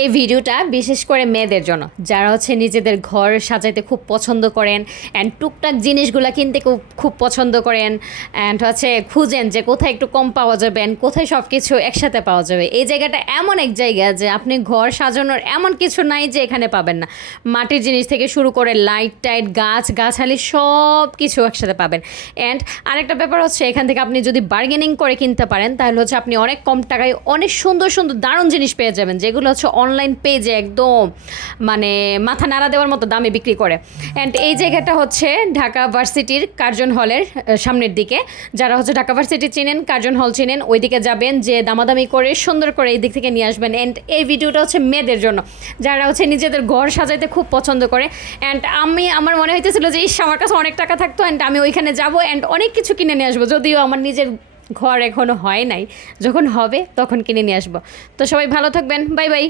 এই ভিডিওটা বিশেষ করে মেয়েদের জন্য, যারা হচ্ছে নিজেদের ঘর সাজাইতে খুব পছন্দ করেন অ্যান্ড টুকটাক জিনিসগুলো কিনতে খুব খুব পছন্দ করেন অ্যান্ড হচ্ছে খুঁজেন যে কোথায় একটু কম পাওয়া যাবে অ্যান্ড কোথায় সব কিছু একসাথে পাওয়া যাবে। এই জায়গাটা এমন এক জায়গা যে আপনি ঘর সাজানোর এমন কিছু নাই যে এখানে পাবেন না। মাটির জিনিস থেকে শুরু করে লাইট টাইট গাছালি সব কিছু একসাথে পাবেন। অ্যান্ড আরেকটা ব্যাপার হচ্ছে, এখান থেকে আপনি যদি বার্গেনিং করে কিনতে পারেন তাহলে হচ্ছে আপনি অনেক কম টাকায় অনেক সুন্দর সুন্দর দারুণ জিনিস পেয়ে যাবেন, যেগুলো হচ্ছে অনলাইন পেজে একদম মানে মাথা নাড়া দেওয়ার মতো দামে বিক্রি করে। অ্যান্ড এই জায়গাটা হচ্ছে ঢাকা ভার্সিটির কার্জন হলের সামনের দিকে। যারা হচ্ছে ঢাকা ভার্সিটি চিনেন, কার্জন হল চিনেন, ওই দিকে যাবেন, যে দামাদামি করে সুন্দর করে এই দিক থেকে নিয়ে আসবেন। অ্যান্ড এই ভিডিওটা হচ্ছে মেয়েদের জন্য, যারা হচ্ছে নিজেদের ঘর সাজাইতে খুব পছন্দ করে। অ্যান্ড আমার মনে হইতেছিল যে আমার কাছে অনেক টাকা থাকতো অ্যান্ড আমি ওইখানে যাবো অ্যান্ড অনেক কিছু কিনে নিয়ে আসবো, যদিও আমার নিজের ঘর এখনও হয় নাই, যখন হবে তখন কিনে নিয়ে আসবো। তো সবাই ভালো থাকবেন, বাই বাই।